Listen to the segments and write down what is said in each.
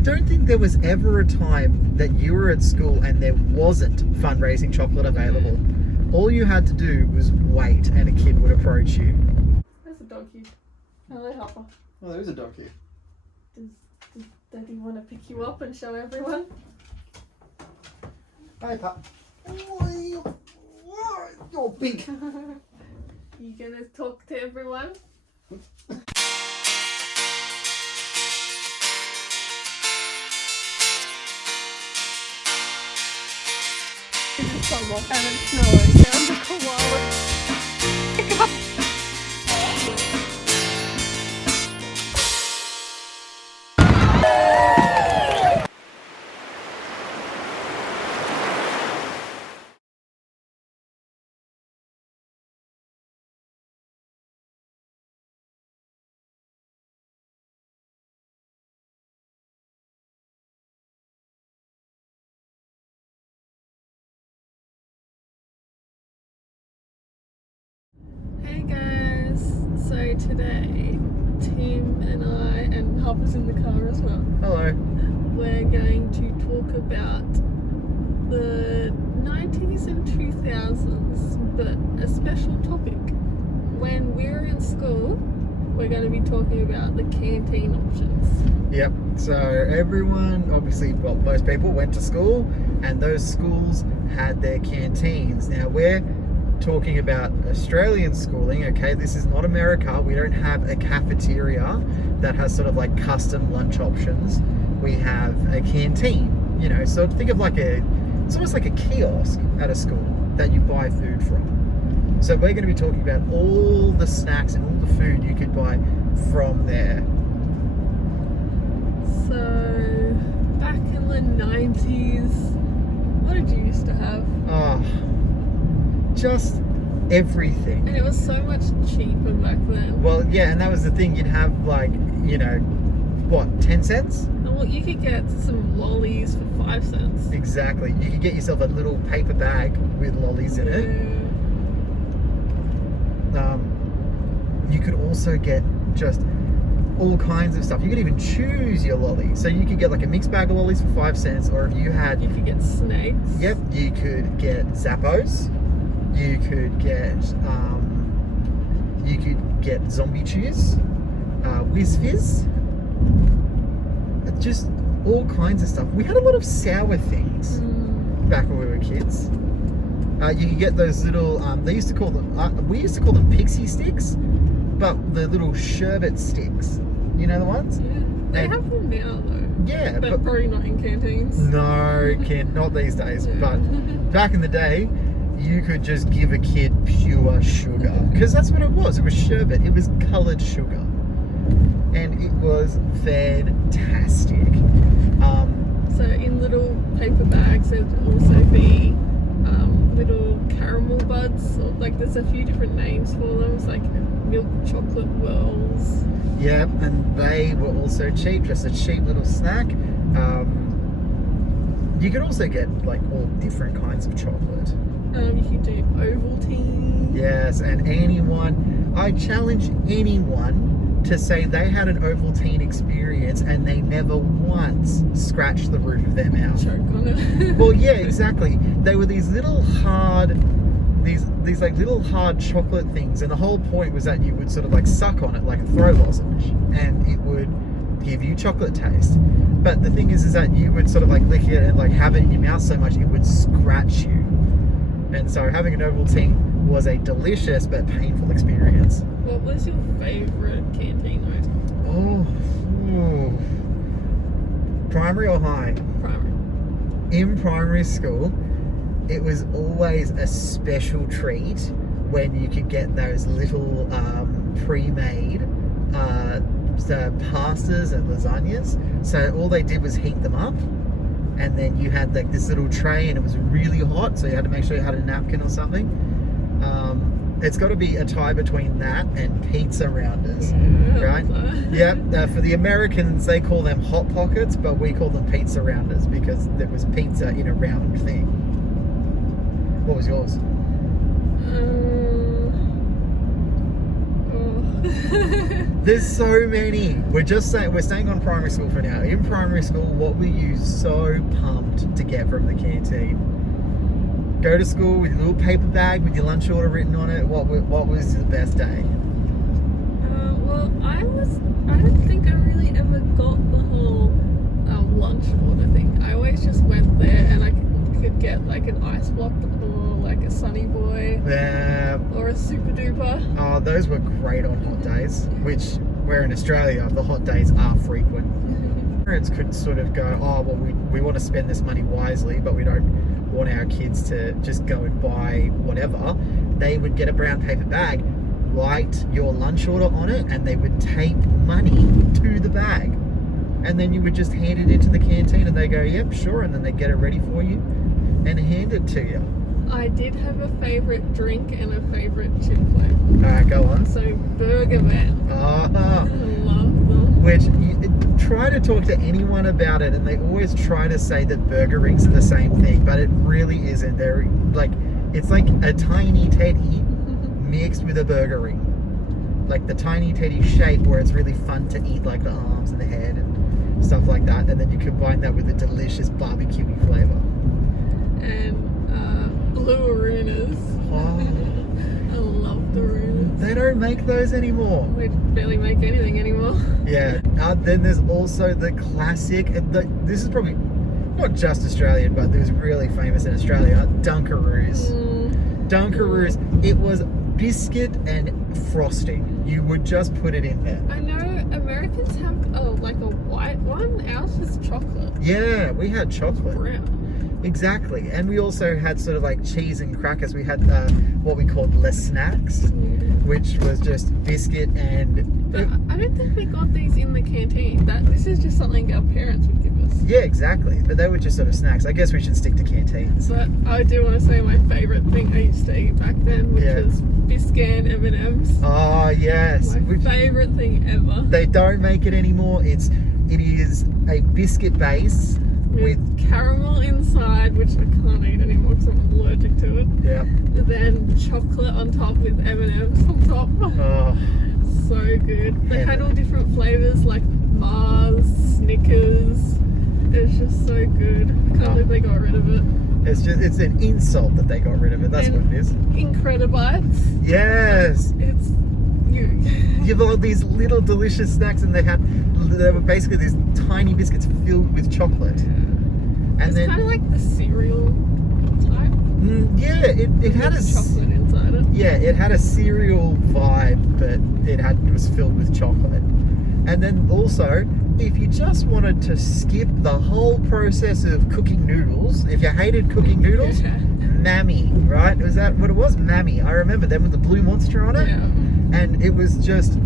I don't think there was ever a time that you were at school and there wasn't fundraising chocolate available. All you had to do was wait and a kid would approach you. There's a dog here. Hello, Harper. Oh, there is a dog here. Does Daddy want to pick you up and show everyone? Hi, Pop. You're big. You gonna talk to everyone? It's summer and it's snowing down the koala. Hey guys, so today Tim and I, and Harper's in the car as well. Hello. We're going to talk about the 90s and 2000s, but a special topic. When we're in school, we're going to be talking about the canteen options. Yep, so everyone, obviously, well, most people went to school and those schools had their canteens. Now we're talking about Australian schooling, okay? This is not America. We don't have a cafeteria that has sort of like custom lunch options. We have a canteen, you know, so think of like it's almost like a kiosk at a school that you buy food from. So we're going to be talking about all the snacks and all the food you could buy from there. So, back in the 90s, what did you used to have? Just everything. And it was so much cheaper back then. Well, yeah, and that was the thing. You'd have like, you know, what, 10 cents? Well, you could get some lollies for 5 cents. Exactly. You could get yourself a little paper bag with lollies in it. You could also get just all kinds of stuff. You could even choose your lolly. So you could get like a mixed bag of lollies for 5 cents, or if you had... You could get snakes. Yep, you could get Zappos. You could get Zombie Chews, Whiz Fizz, just all kinds of stuff. We had a lot of sour things back when we were kids. You could get those little, we used to call them pixie sticks, but the little sherbet sticks. You know the ones? Yeah, they have them now though. Yeah, but probably not in canteens. No, not these days. Yeah. But back in the day, you could just give a kid pure sugar, because that's what it was. It was sherbet. It was coloured sugar, and it was fantastic. So in little paper bags, there'd also be little caramel buds. Or, like there's a few different names for them. It's like milk chocolate whirls. Yeah, and they were also cheap. Just a cheap little snack. You could also get like all different kinds of chocolate. You could do Ovaltine. Yes, and I challenge anyone to say they had an Ovaltine experience and they never once scratched the roof of their mouth. Choke on it. Well, yeah, exactly. They were these little hard, these like little hard chocolate things, and the whole point was that you would sort of like suck on it like a throw lozenge, and it would give you chocolate taste. But the thing is that you would sort of like lick it and like have it in your mouth so much it would scratch you. And so having an Ovaltine was a delicious but painful experience. What was your favourite canteen item? Primary or high? Primary. In primary school, it was always a special treat when you could get those little pre-made pastas and lasagnas. So all they did was heat them up, and then you had like this little tray, and it was really hot, so you had to make sure you had a napkin or something. It's got to be a tie between that and pizza rounders, right? Yep. For the Americans, they call them hot pockets, but we call them pizza rounders because there was pizza in a round thing. What was yours? There's so many. We're staying on primary school for now. In primary school, what were you so pumped to get from the canteen? Go to school with your little paper bag with your lunch order written on it. What was the best day? Well, I don't think I really ever got the whole lunch order thing. I always just went there and I could get like an ice block or like a Sunny Boy or a Super Duper. Oh, those were great on hot days, which we're in Australia, the hot days are frequent. Parents could sort of go, oh, well, we want to spend this money wisely, but we don't want our kids to just go and buy whatever. They would get a brown paper bag, write your lunch order on it, and they would tape money to the bag. And then you would just hand it into the canteen and they go, yep, sure, and then they get it ready for you and hand it to you. I did have a favourite drink and a favourite chip flavor. Alright, go on. So Burger Man. I love them. Which, try to talk to anyone about it and they always try to say that burger rings are the same thing, but it really isn't. They're like, it's like a tiny teddy mixed with a burger ring. Like the tiny teddy shape where it's really fun to eat, like the arms and the head and stuff like that, and then you combine that with a delicious barbecue-y flavour. And blue Arunas. Oh. I love the Arunas. They don't make those anymore. We barely make anything anymore. Yeah. Then there's also the classic, this is probably not just Australian, but it was really famous in Australia, Dunkaroos. Dunkaroos. It was biscuit and frosting. You would just put it in there. I know Americans have like a white one. Ours is chocolate. Yeah, we had chocolate. Brown. Exactly. And we also had sort of like cheese and crackers. We had what we called Les Snacks, which was just biscuit and... But I don't think we got these in the canteen. This is just something our parents would give us. Yeah, exactly. But they were just sort of snacks. I guess we should stick to canteens. But I do want to say my favourite thing I used to eat back then, which was Biscan M&Ms. Oh, yes. My favourite thing ever. They don't make it anymore. It is a biscuit base with caramel inside, which I can't eat anymore because I'm allergic to it. Yeah. Then chocolate on top with M&Ms on top. Oh. So good. They had all different flavours like Mars, Snickers. It's just so good. I can't believe they got rid of it. It's an insult that they got rid of it. That's what it is. Incredibites. Yes. It's you. You have all these little delicious snacks, and they were basically these tiny biscuits filled with chocolate. And it's kind of like the cereal type. Yeah, it had a chocolate inside it. Yeah, it had a cereal vibe, but it was filled with chocolate. And then also, if you just wanted to skip the whole process of cooking noodles, if you hated cooking noodles, Mammy, right? Was that what it was? Mammy. I remember them with the blue monster on it. Yeah. And it was just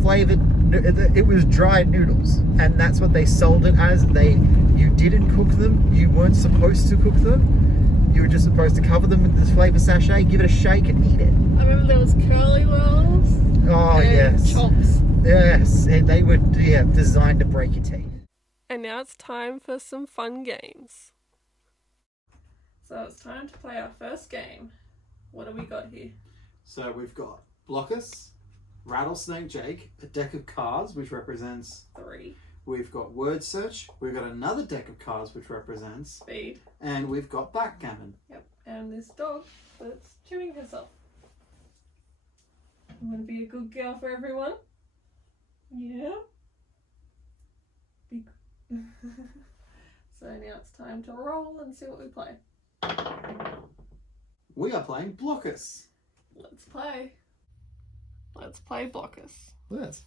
flavored, it was dried noodles. And that's what they sold it as. You didn't cook them. You weren't supposed to cook them. You were just supposed to cover them with this flavor sachet, give it a shake and eat it. I remember there was Curly Wells. Oh, yes. Chops. Yes, and they were designed to break your teeth. And now it's time for some fun games. So it's time to play our first game. What have we got here? So we've got Blokus, Rattlesnake Jake, a deck of cards which represents 3. We've got Word Search, we've got another deck of cards which represents Speed. and we've got Backgammon. Yep, and this dog that's chewing herself. I'm going to be a good girl for everyone. Yeah. So now it's time to roll and see what we play. We are playing Blokus. Let's play. Let's play Blokus. Let's.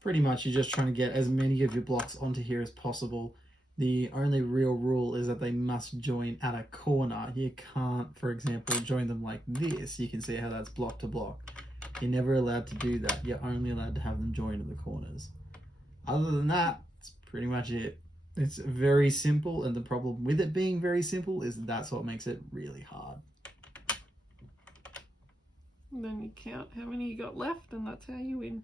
pretty much you're just trying to get as many of your blocks onto here as possible. The only real rule is that they must join at a corner. You can't, for example, join them like this. You can see how that's block to block. You're never allowed to do that. You're only allowed to have them join at the corners. Other than that, it's pretty much it. It's very simple, and the problem with it being very simple is that's what makes it really hard. And then you count how many you got left, and that's how you win.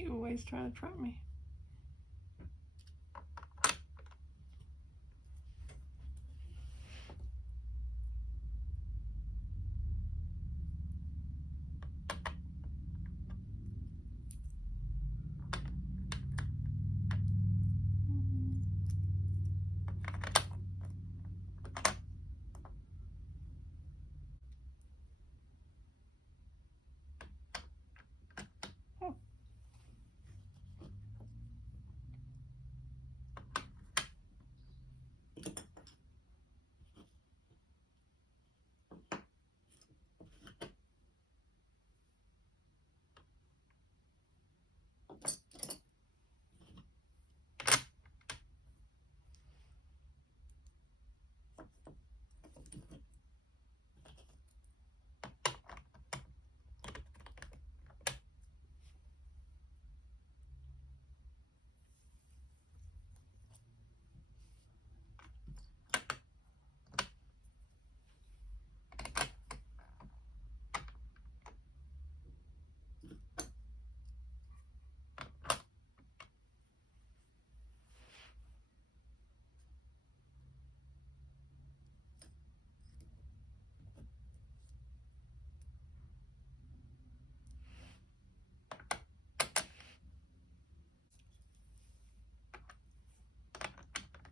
You always try to trap me.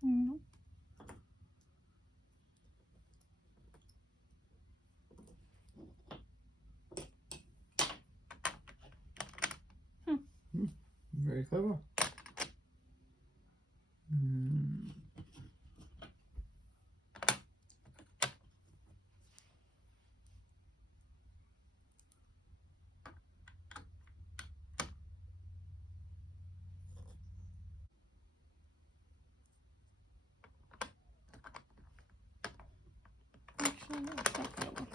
Nope. Very clever. Actually, no, it's not that one.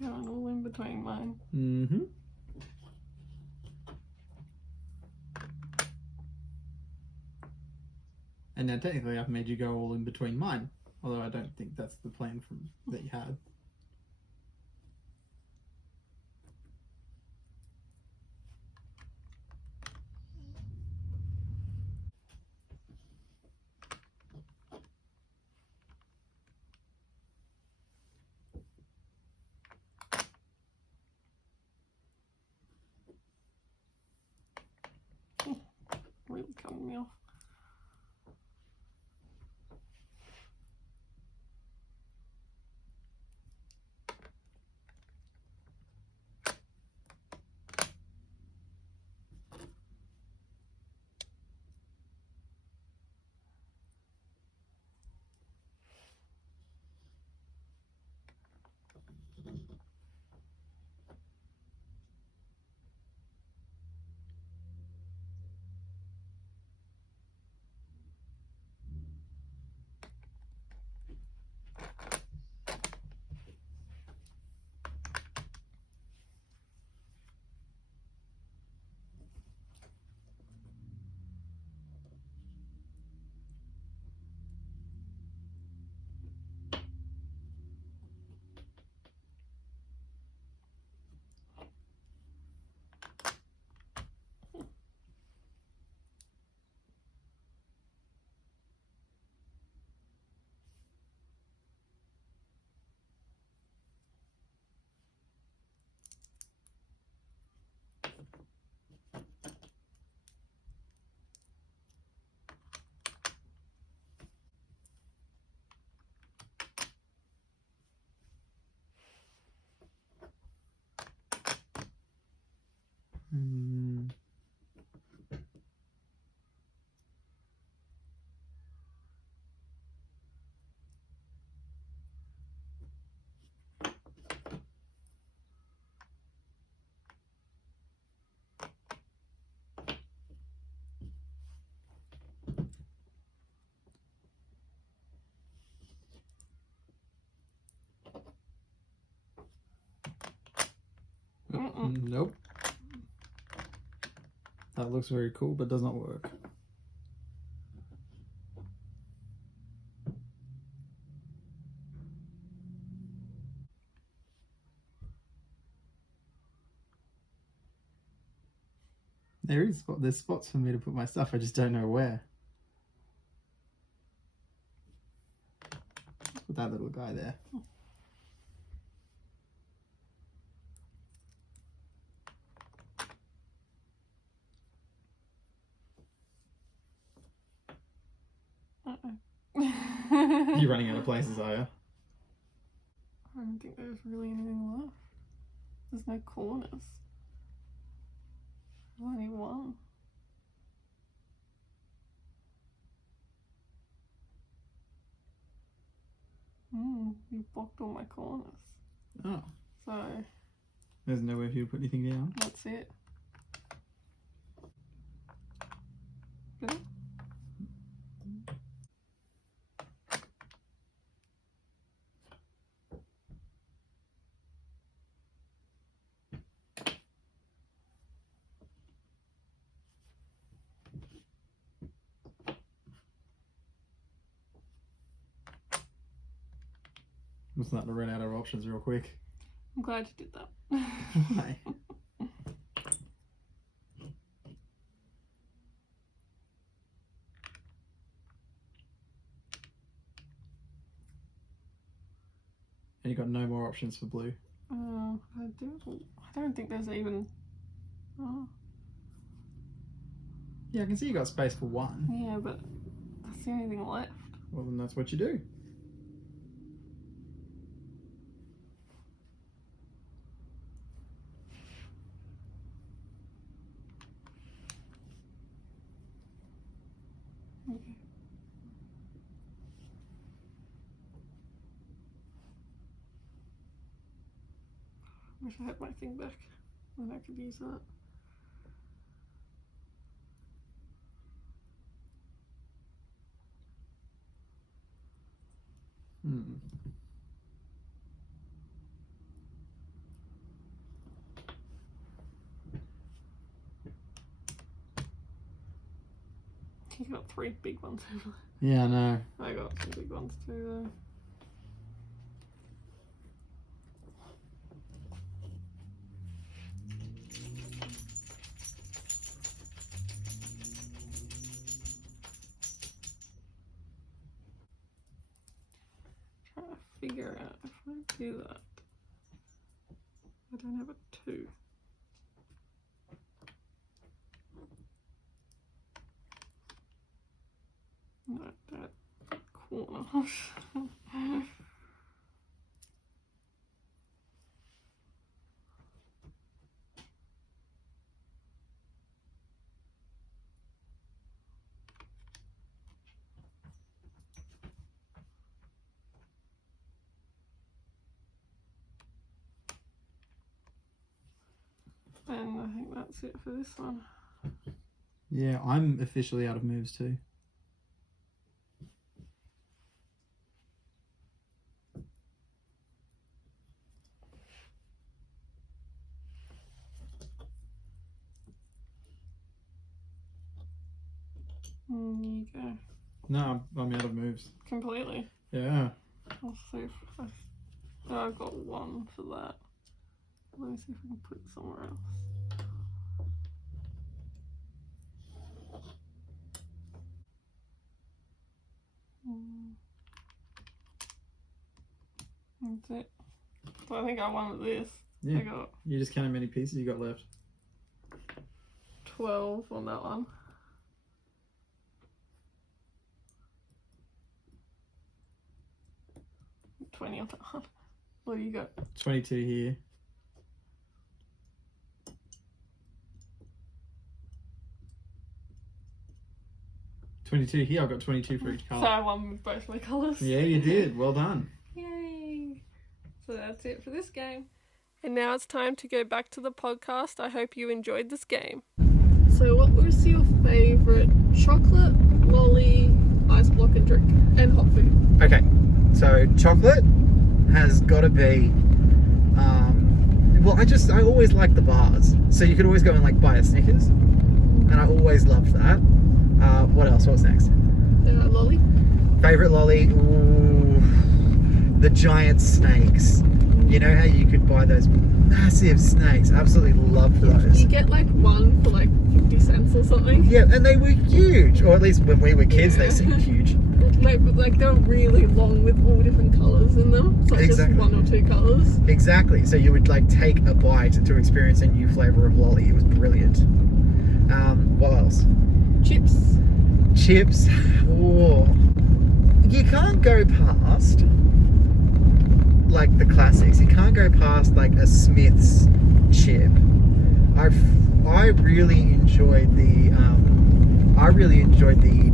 Going all in between mine. Mm-hmm. And now technically I've made you go all in between mine. Although I don't think that's the plan that you had. Really cutting me off. Nope. That looks very cool, but does not work. There's spots for me to put my stuff, I just don't know where. Put that little guy there. You're running out of places, are you? I don't think there's really anything left. There's no corners. There's only one. You blocked all my corners. Oh. So There's nowhere for you to put anything down. that's it. Really? I'm starting to run out of options real quick. I'm glad you did that. Why? And you got no more options for blue. I don't think there's even. Oh. Yeah, I can see you got space for one. Yeah, but that's the only thing left. Well, then that's what you do. Okay. Wish I had my thing back. Then I could use that. You got 3 big ones over there. Yeah, I know. I got some big ones too though. Trying to figure out if I do that. I don't have a 2. Not that corner. And I think that's it for this one. Yeah, I'm officially out of moves too. There you go. No, I'm out of moves. Completely. Yeah. I'll see if I've got 1 for that. Let me see if I can put it somewhere else. That's it. So I think I won with this. Yeah. I got You just count how many pieces you got left. 12 on that one. $20 on that one. What do you got? 22 here. $22 here. I've got 22 for each So colour. I won with both my colours. Yeah, you did. Well done. Yay! So that's it for this game. And now it's time to go back to the podcast. I hope you enjoyed this game. So what was your favourite chocolate, lolly, ice block and drink? And hot food? Okay, so chocolate has got to be. Well, I always like the bars, so you could always go and like buy a Snickers, and I always loved that. What else? What's next? Lolly? Favorite lolly? Ooh, the giant snakes. You know how you could buy those massive snakes? Absolutely loved those. You get like 1 for like 50 cents or something. Yeah, and they were huge, or at least when we were kids, they seemed huge. Like they're really long with all different colours in them. It's not Exactly. just 1 or 2 colours. Exactly. So you would like take a bite to experience a new flavour of lolly. It was brilliant. What else? Chips. Chips. Oh, you can't go past like the classics. You can't go past like a Smith's chip. I really enjoyed the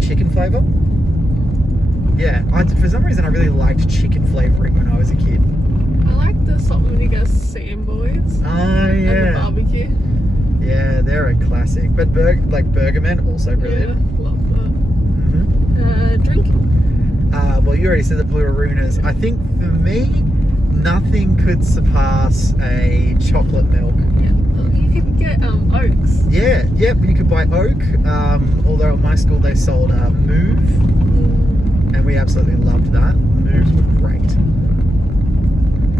chicken flavour. Yeah, for some reason I really liked chicken flavouring when I was a kid. I like the salt and vinegar Samboys. Oh And the yeah. barbecue. Yeah, they're a classic. But Burgerman, also brilliant. Yeah, love that. Mm-hmm. Drink? Well, you already said the Blue Arunas. I think for me, nothing could surpass a chocolate milk. Yeah. Well, you can get Oaks. Yeah, yep, you could buy Oak. Although at my school they sold Move, and we absolutely loved that. Moves were great.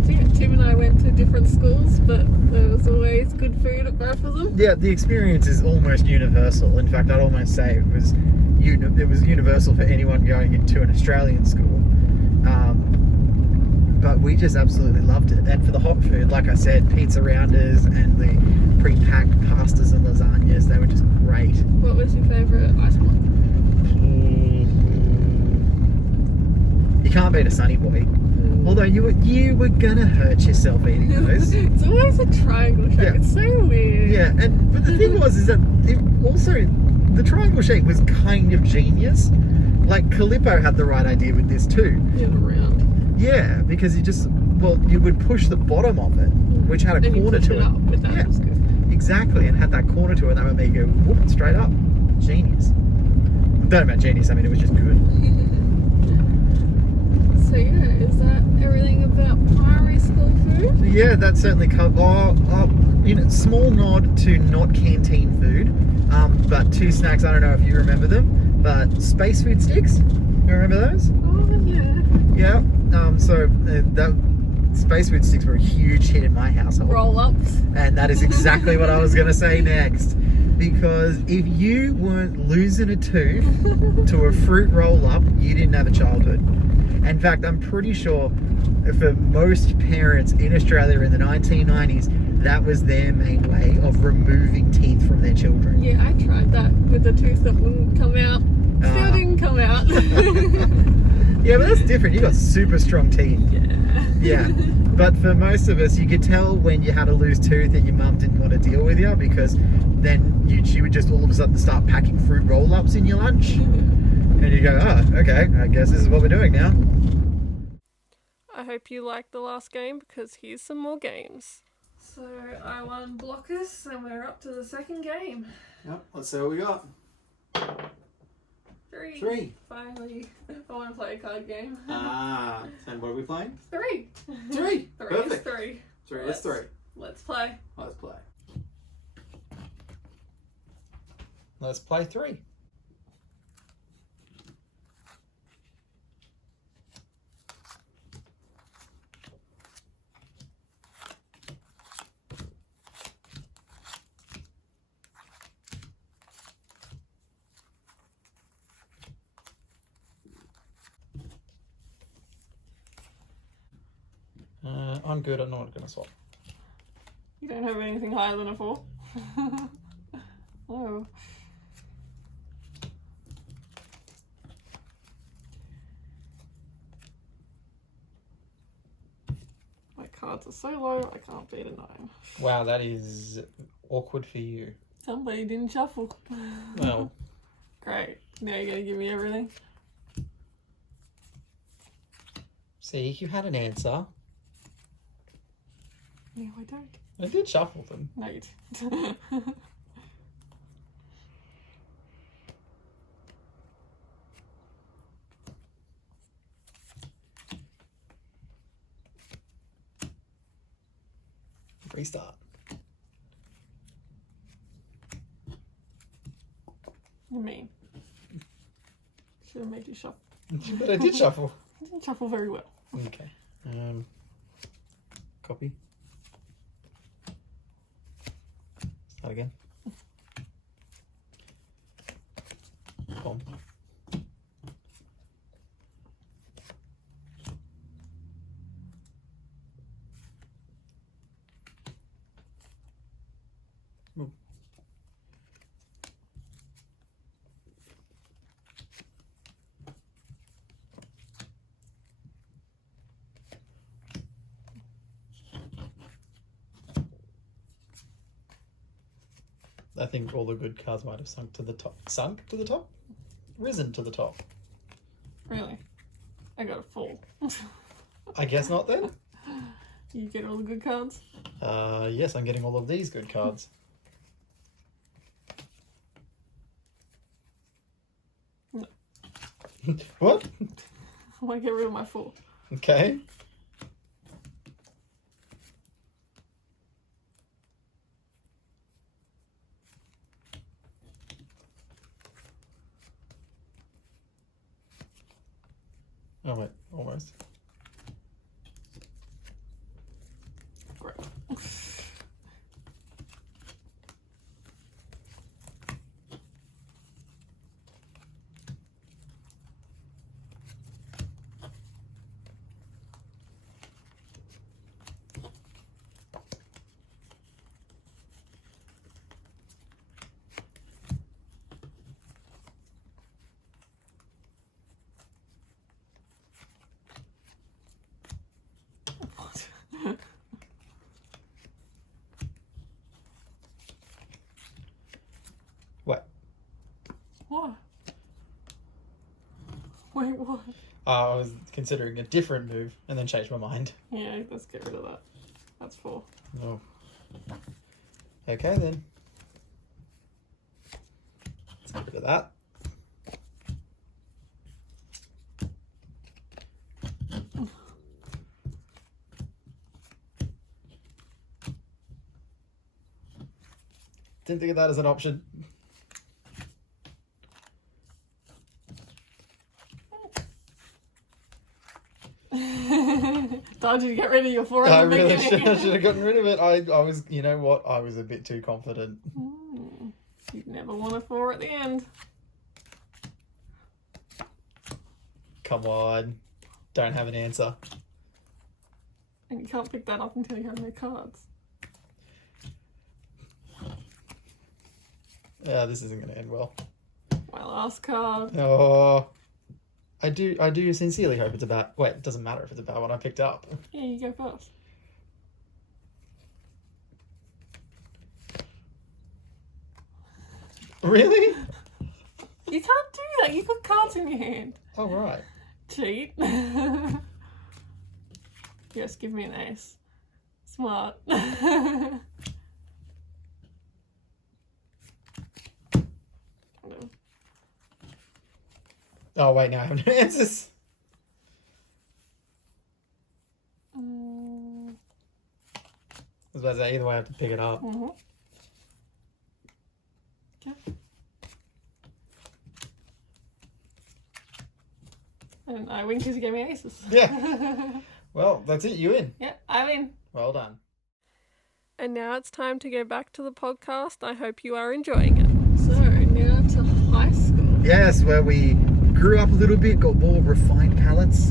So yeah, Tim and I went to different schools, but there was always good food at both of them. Yeah, the experience is almost universal. In fact, I'd almost say it was universal for anyone going into an Australian school. But we just absolutely loved it. And for the hot food, like I said, pizza rounders and the pre-packed pastas and lasagnas, they were just great. What was your favourite ice block? You can't beat a Sunny Boy. Although you were gonna hurt yourself eating those. It's always a triangle shape. Yeah. It's so weird. Yeah, but the thing was is that the triangle shape was kind of genius. Like Calippo had the right idea with this too. Yeah, round. Yeah, because you would push the bottom of it, which had a And you corner push to it it. up with that. Yeah, It was good. exactly, and had that corner to it, and that would make you go whoop straight up. Genius. Don't know about genius. I mean, it was just good. So yeah, is that everything about primary school food? Yeah, that certainly covers. Small nod to not canteen food, but 2 snacks. I don't know if you remember them. but space food sticks. You remember those? Oh, yeah. Yeah. That space food sticks were a huge hit in my household. Roll-ups. And that is exactly what I was going to say next. Because if you weren't losing a tooth to a fruit roll-up, you didn't have a childhood. In fact, I'm pretty sure for most parents in Australia in the 1990s, that was their main way of removing teeth from their children. Yeah, I tried that with the tooth that wouldn't come out. Still didn't come out. Yeah, but that's different. You got super strong teeth. Yeah. But for most of us, you could tell when you had a loose tooth and your mum didn't want to deal with you, because then she would just all of a sudden start packing fruit roll-ups in your lunch. And you go, oh, okay, I guess this is what we're doing now. I hope you liked the last game, because here's some more games. So I won blockers and we're up to the second game. Yep, let's see what we got. Three. Finally, I want to play a card game. And what are we playing? Three. Three. Three Perfect. is three. Three is three. Let's play. Let's play. Let's play three. I'm good. I'm not going to swap. You don't have anything higher than a 4? Oh. My cards are so low, I can't beat a 9. Wow, that is awkward for you. Somebody didn't shuffle. Well, Great. Now you're going to give me everything? see, you had an answer. No, I don't. I did shuffle them. No, you didn't. Restart. You mean? Should have made you shuffle. But I did shuffle. You didn't shuffle very well. Okay. Copy. Start again. Boom. Move. I think all the good cards might have sunk to the top. Sunk to the top? Risen to the top. Really? I got a 4. I guess not then. You get all the good cards? Yes, I'm getting all of these good cards. No. What? I want to get rid of my 4. Okay. Oh wait, almost. Great. What? What? Wait, what? I was considering a different move and then changed my mind. Yeah, let's get rid of that. That's 4. Oh. Okay then. Let's get rid of that. Didn't think of that as an option. answer. Did you get rid of your four? I really should have gotten rid of it. I was, you know what? I was a bit too confident. You'd never want a 4 at the end. Come on. Don't have an answer. And you can't pick that up until you have no cards. Yeah, this isn't going to end well. My last card. Oh, I do sincerely hope it's about. Wait, it doesn't matter if it's about what I picked up. Yeah, you go first. Really? You can't do that. You've got cards in your hand. Oh, right. Cheat. Yes, give me an ace. Smart. Oh, wait, now I have no answers. I was about to say, either way I have to pick it up. Okay. And I win because you gave me aces. Yeah. Well, that's it. You win. Yeah, I win. Well done. And now it's time to go back to the podcast. I hope you are enjoying it. So now to high school. Yes, where we grew up a little bit, got more refined palates.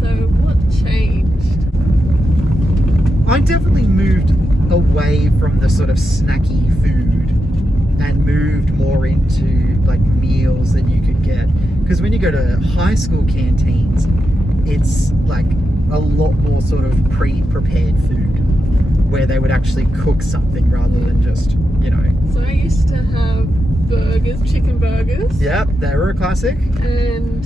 So what changed? I definitely moved away from the sort of snacky food and moved more into like meals that you could get. Because when you go to high school canteens, it's like a lot more sort of pre-prepared food where they would actually cook something rather than just, you know. So I used to have burgers, chicken burgers. Yep, they were a classic. And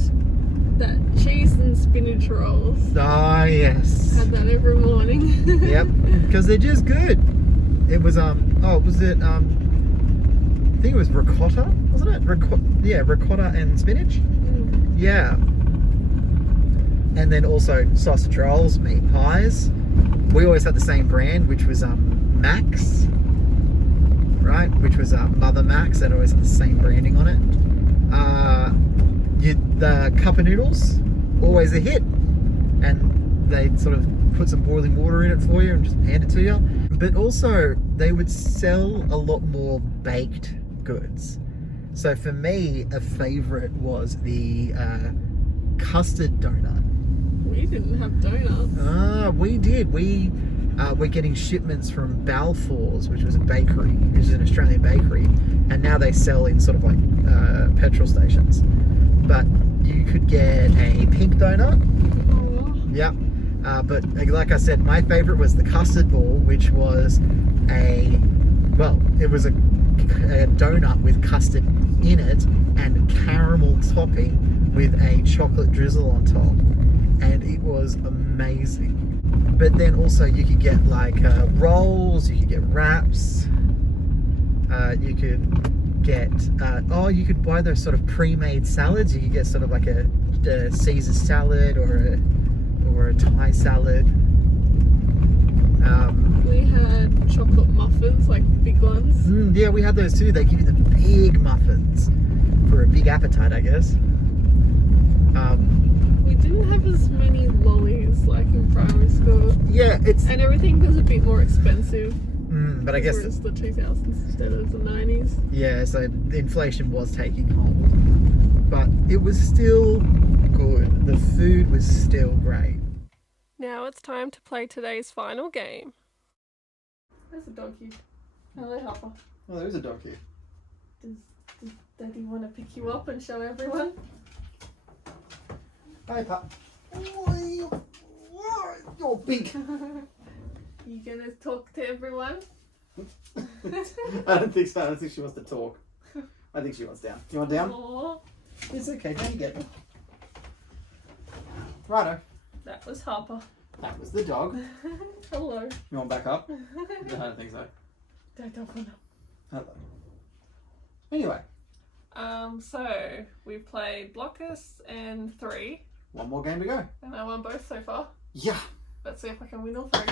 that cheese and spinach rolls. Ah, yes. Had that every morning. Yep, because they're just good. It was I think it was ricotta, wasn't it? Ricotta and spinach. Yeah. And then also sausage rolls, meat pies. We always had the same brand, which was Max, right? Which was Mother Max. That always had the same branding on it. The cup of noodles, always a hit, and they'd sort of put some boiling water in it for you and just hand it to you. But also, they would sell a lot more baked goods. So for me, a favourite was the custard donut. We didn't have donuts. We did. We're getting shipments from Balfour's, which was a bakery, which is an Australian bakery, and now they sell in sort of like petrol stations. But you could get a pink donut. Yep. But like I said, my favourite was the custard ball, which was it was a donut with custard in it and caramel topping with a chocolate drizzle on top. And it was amazing. But then also you could get like rolls, you could get wraps, you could get, you could buy those sort of pre-made salads. You could get sort of like a Caesar salad or a Thai salad. We had chocolate muffins, like big ones. Yeah, we had those too. They give you the big muffins for a big appetite, I guess. We didn't have as many lollies like in primary school. Yeah, and everything was a bit more expensive. But I guess it's the 2000s instead of the 90s. Yeah, so inflation was taking hold, but it was still good. The food was still great. Now it's time to play today's final game. There's a dog here. Hello, Harper. Oh, there is a dog here. Does Daddy want to pick you up and show everyone? Hi, Pop. You're big. You gonna talk to everyone? I don't think so. I don't think she wants to talk. I think she wants down. You want down? Aww. It's okay. Don't get me. Righto. That was Harper. That was the dog. Hello. You want back up? No, I don't think so. Don't talk on. Hello. Anyway. So we've played Blockers and 3. One more game to go. And I won both so far. Yeah. Let's see if I can win all 3.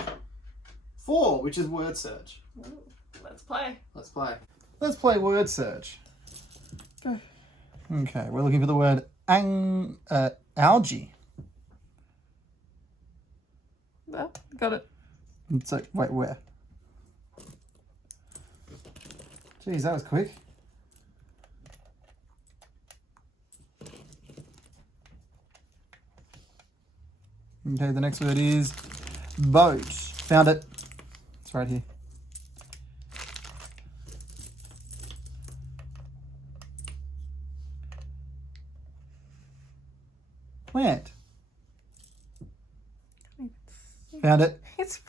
4, which is word search. Ooh, let's play. Let's play. Let's play word search. Okay, we're looking for the word algae. There, got it. So, wait, where? Jeez, that was quick. Okay, the next word is boat. Found it. It's right here. Plant. Found it. It's.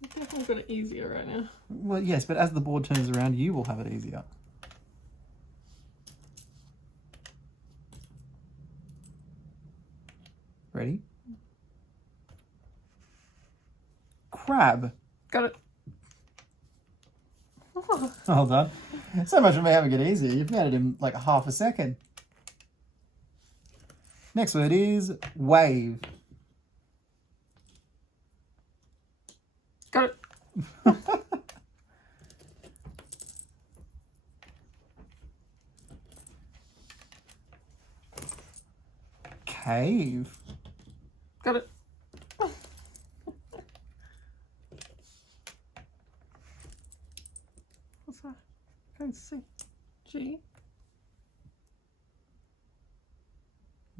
You think I've got it easier right now? Well, yes, but as the board turns around, you will have it easier. Ready? Crab. Got it. Well done. So much for me having it easy. You've made it in like half a second. Next word is wave. Got it. Cave. Got it. What's that? Can't see. G.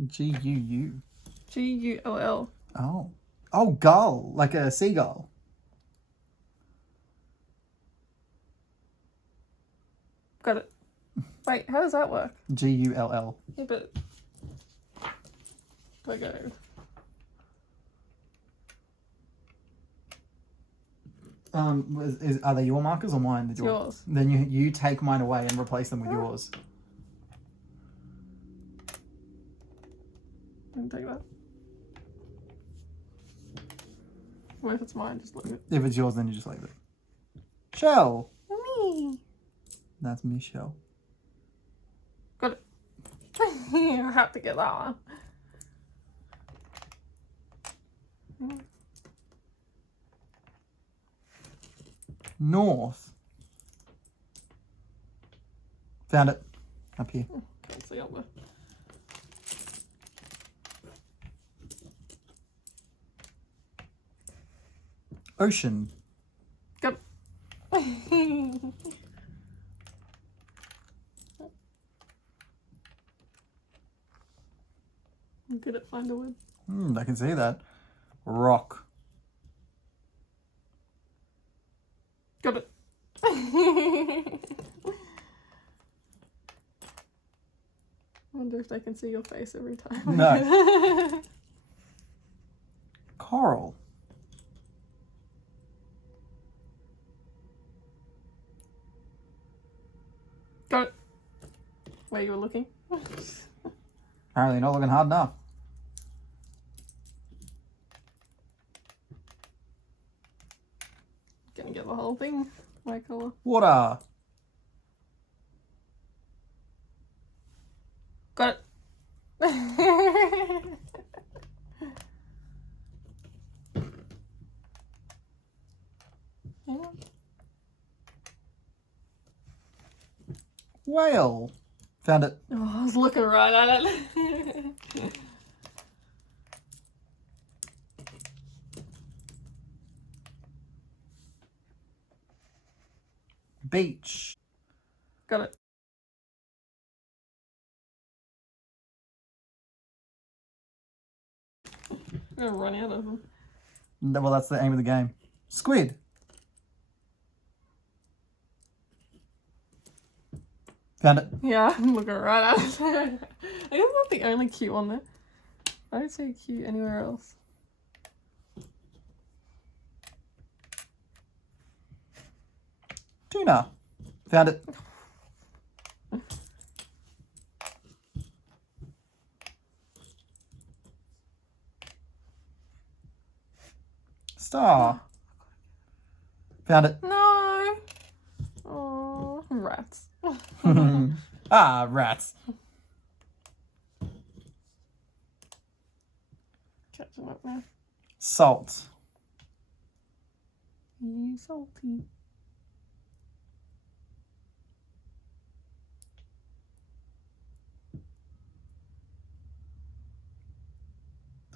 G-U-U. G-U-L-L. Oh. Oh, gull. Like a seagull. Got it. Wait, how does that work? G-U-L-L. Yeah, but do I go? Are they your markers or mine? It's yours. Then you take mine away and replace them with yours. Didn't take that. What if it's mine? Just leave it. If it's yours, then you just leave it. Shell. Me. That's Michelle. Got it. I have to get that one. North. Found it. Up here. Can't see up there. Ocean. Got it. I'm good at find a word. I can see that. Rock. Got it. I wonder if they can see your face every time. No. Coral. Got it. Where you were looking? Apparently not looking hard enough. Gonna get the whole thing. My colour. Water. Got it. Hang on. Whale. Found it. Oh, I was looking right at it. Beach. Got it. I'm gonna run out of them. Well, that's the aim of the game. Squid. Found it. Yeah, I'm looking right at it. I guess I'm not the only cute one there. I don't see a cute anywhere else. Tuna. Found it. Star. Found it. No. Oh, rats. Ah, rats. Catching up now. Salt. You salty.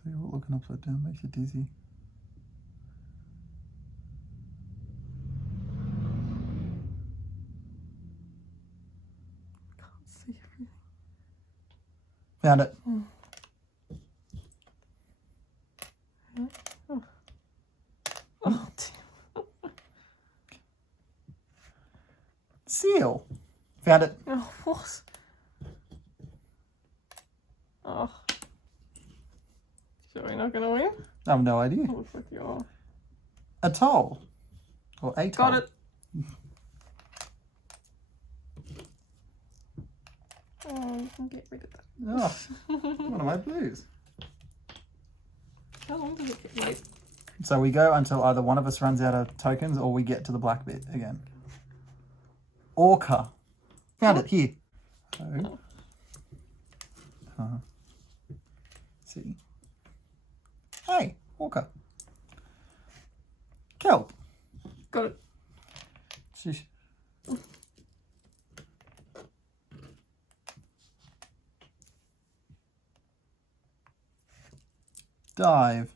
Tell you what, looking upside down makes you dizzy. Found it. Oh, Seal. Found it. oh, what? Oh. Sure we're not gonna win? I have no idea. Looks like you are. Atoll. Or atoll. Got it. Oh, you can get rid of that. Oh, one of my blues. How long does it get? Wait. So we go until either one of us runs out of tokens or we get to the black bit again. Orca. Found it here. So, see. Hey, orca. Kelp. Got it. Sheesh. Dive.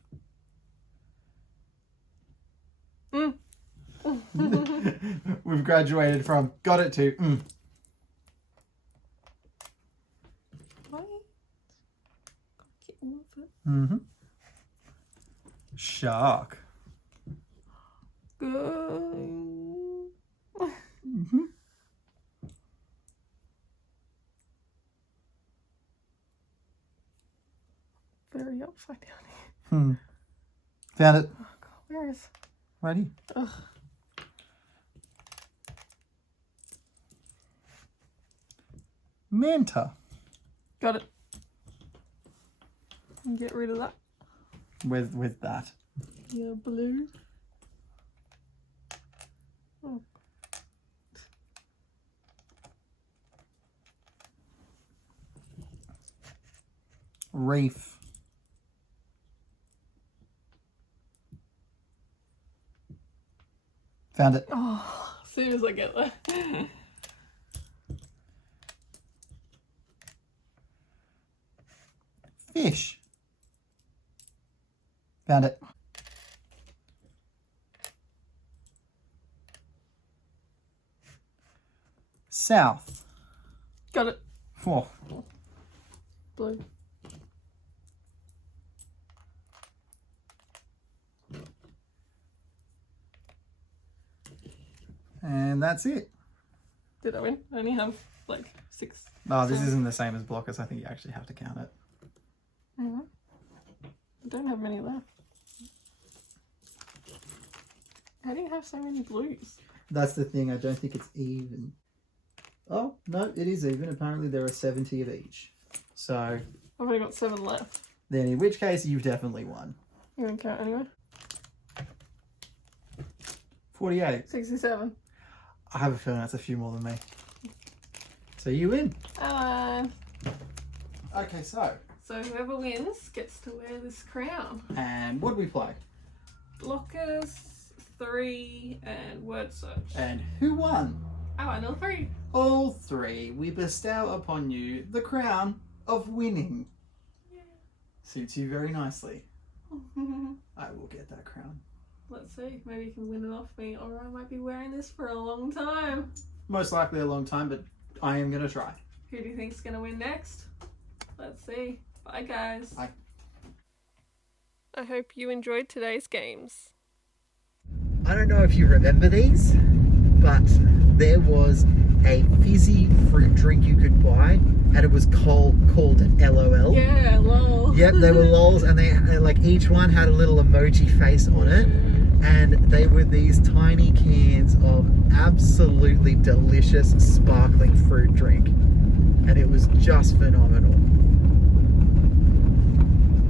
We've graduated from got it to What? Get all of it. Mm-hmm. Shark. Good. Mm-hmm. Very upside down here. Found it. Oh God, where is? Right here. Ugh. Manta. Got it. And get rid of that. With that. Yeah, blue. Oh. Reef. Found it. Oh, as soon as I get there. Fish. Found it. South. Got it. Oh. Blue. And that's it. Did I win? I only have like 6. Oh, this isn't the same as blockers. I think you actually have to count it. I don't have many left. How do you have so many blues? That's the thing. I don't think it's even. Oh, no, it is even. Apparently there are 70 of each. So, I've only got 7 left. then in which case you've definitely won. You want to count anyway? 48. 67. I have a feeling that's a few more than me. So you win. Okay, so whoever wins gets to wear this crown. and what do we play? Blockers, 3, and word search. And who won? Oh, and all 3. All 3. We bestow upon you the crown of winning. Yeah. Suits you very nicely. I will get that crown. Let's see. Maybe you can win it off me, or I might be wearing this for a long time. Most likely a long time, but I am going to try. Who do you think's going to win next? Let's see. Bye, guys. Bye. I hope you enjoyed today's games. I don't know if you remember these, but there was a fizzy fruit drink you could buy, and it was called an LOL. Yeah, lol. Yep, they were lols, and they like each one had a little emoji face on it, and they were these tiny cans of absolutely delicious sparkling fruit drink, and it was just phenomenal.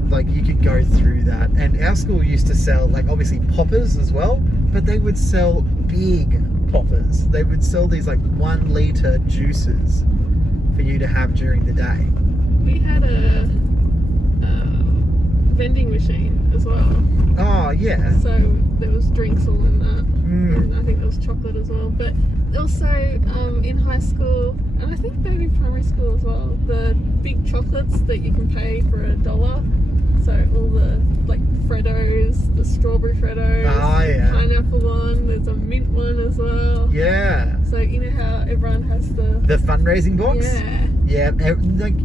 Like, you could go through that, and our school used to sell like obviously poppers as well, but they would sell big poppers. They would sell these like 1 litre juices for you to have during the day. We had a vending machine as well. Oh yeah. So there was drinks all in that. And I think there was chocolate as well. But also in high school, and I think maybe primary school as well, the big chocolates that you can pay for $1. So all the like Freddos, the strawberry Freddos, yeah. pineapple one, there's a mint one as well. Yeah. So you know how everyone has the The fundraising box? Yeah. Yeah. Like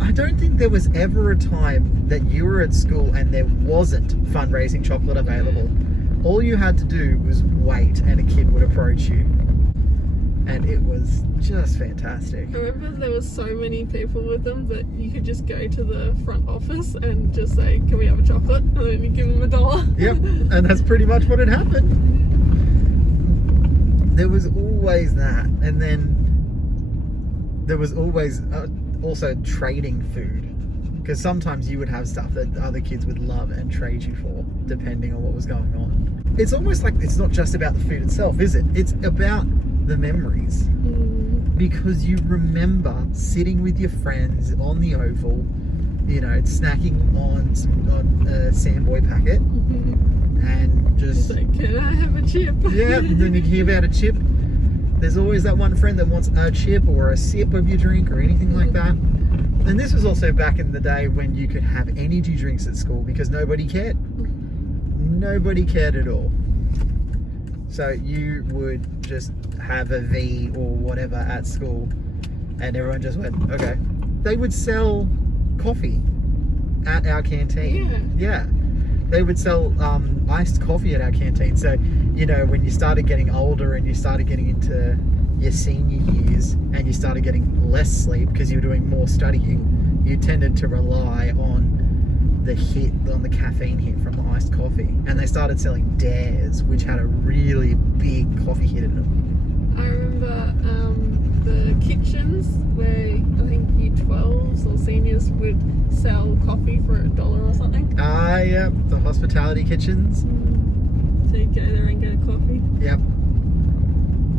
I don't think there was ever a time that you were at school and there wasn't fundraising chocolate available. All you had to do was wait and a kid would approach you. And it was just fantastic. I remember there was so many people with them that you could just go to the front office and just say, can we have a chocolate? And then you give them $1. Yep, and that's pretty much what had happened. There was always that. And then there was always also trading food. Because sometimes you would have stuff that other kids would love and trade you for, depending on what was going on. It's almost like it's not just about the food itself, is it? It's about the memories. Because you remember sitting with your friends on the oval, you know, snacking on a Sandboy packet, and just like, can I have a chip? Yeah, and then you hear about a chip. There's always that one friend that wants a chip or a sip of your drink or anything like that. And this was also back in the day when you could have energy drinks at school because nobody cared. Nobody cared at all. So you would just have a V or whatever at school and everyone just went, okay. They would sell coffee at our canteen. Yeah. They would sell iced coffee at our canteen. So, you know, when you started getting older and you started getting into your senior years and you started getting less sleep because you were doing more studying, you tended to rely on the caffeine hit from the iced coffee. And they started selling Dares, which had a really big coffee hit in them. I remember the kitchens where I think year 12s or seniors would sell coffee for $1 or something. Yeah, the hospitality kitchens. So you'd go there and get a coffee. Yep.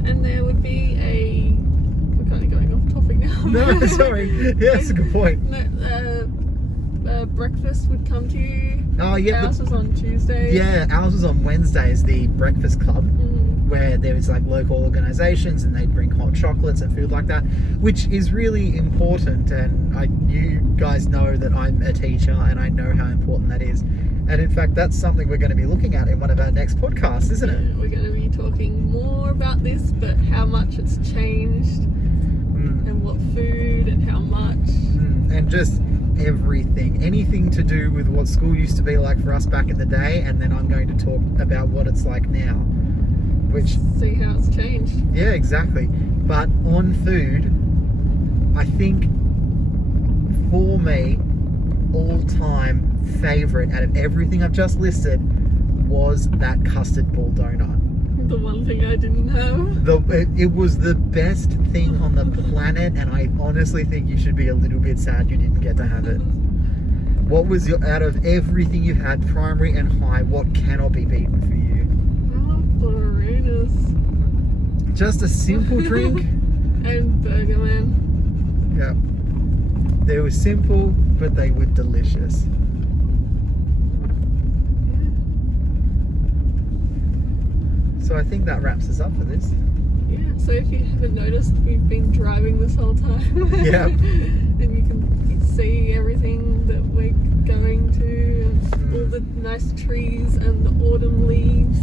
And there would be we're kind of going off topic now. No, sorry. Yeah, that's a good point. Breakfast would come to you. Oh, yeah. Ours was on Tuesdays. Yeah, ours was on Wednesdays, the breakfast club, where there was like local organisations and they'd bring hot chocolates and food like that, which is really important. And you guys know that I'm a teacher and I know how important that is. And in fact, that's something we're going to be looking at in one of our next podcasts, isn't it? We're going to be talking more about this, but how much it's changed and what food and how much. And just everything. Anything to do with what school used to be like for us back in the day, and then I'm going to talk about what it's like now. Which see how it's changed. Yeah, exactly. But on food, I think for me, all-time favourite out of everything I've just listed was that custard ball donut. The one thing I didn't have. It was the best thing on the planet, and I honestly think you should be a little bit sad you didn't get to have it. What was out of everything you've had, primary and high, what cannot be beaten for you? I love Ballerunas. Just a simple drink. And Burger Man. Yeah. They were simple, but they were delicious. So I think that wraps us up for this. Yeah, so if you haven't noticed, we've been driving this whole time. Yeah. And you can see everything that we're going to, and all the nice trees and the autumn leaves.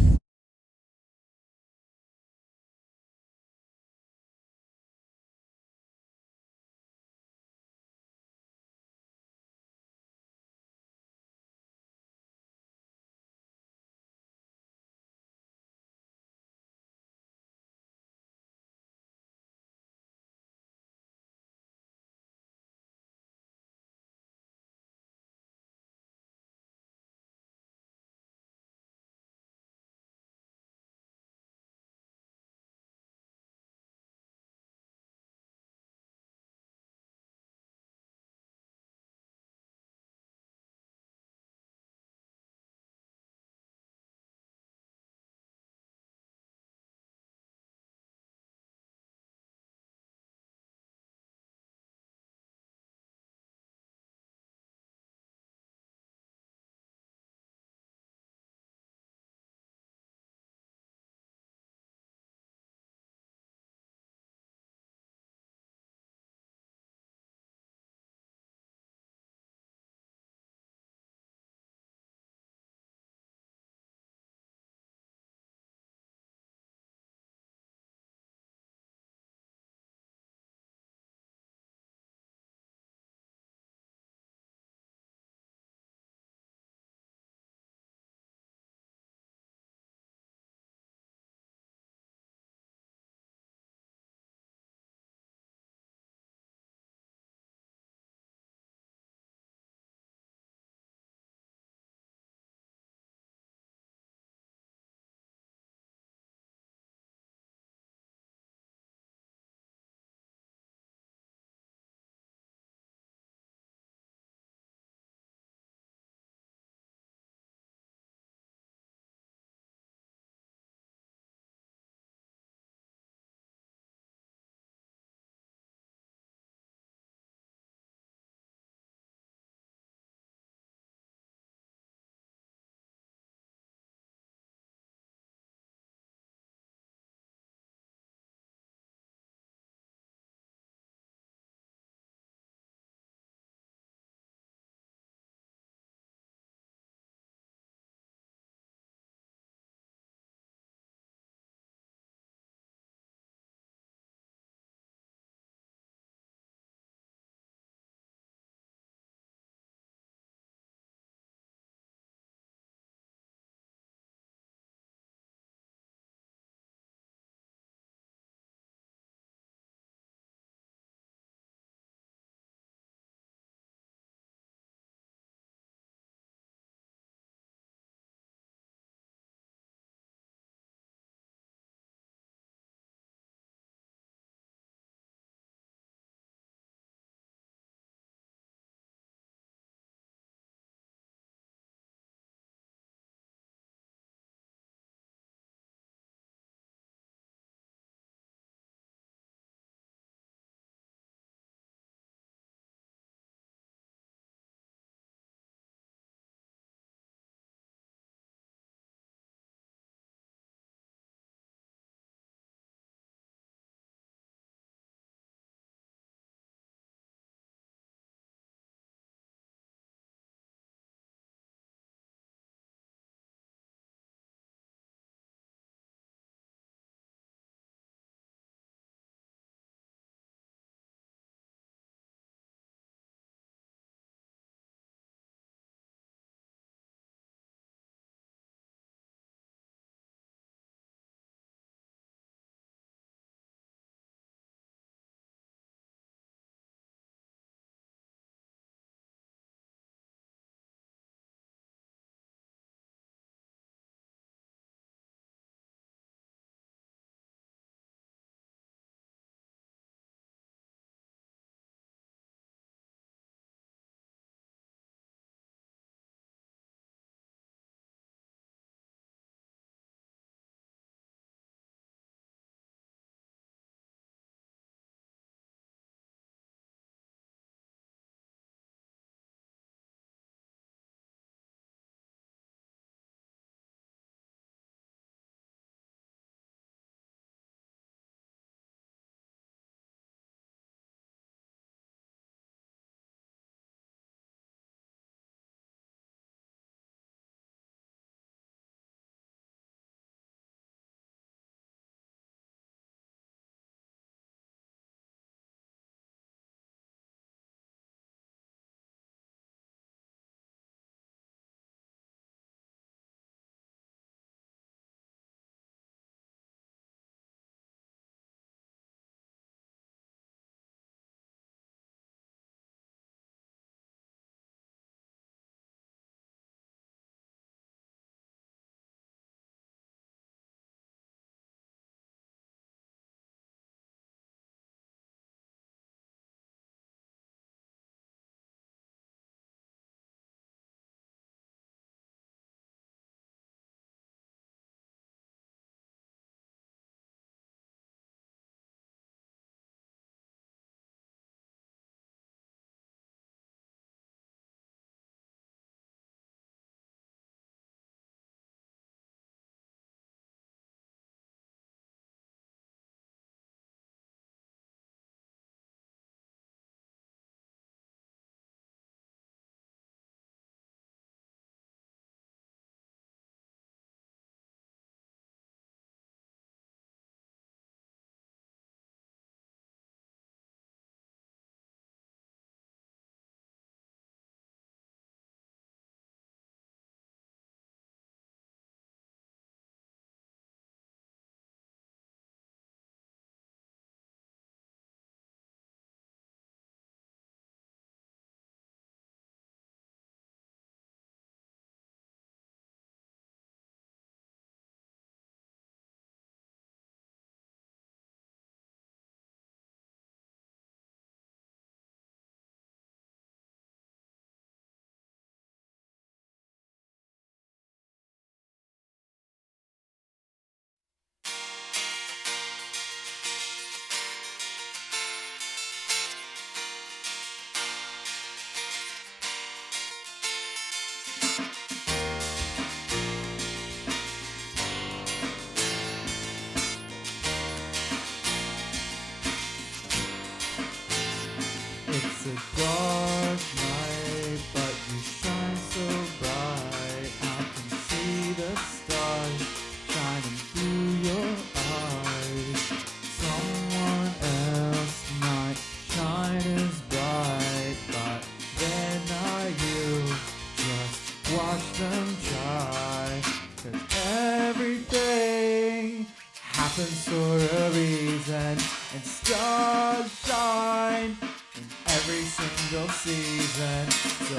for a reason, and stars shine in every single season. So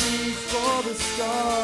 reach for the stars.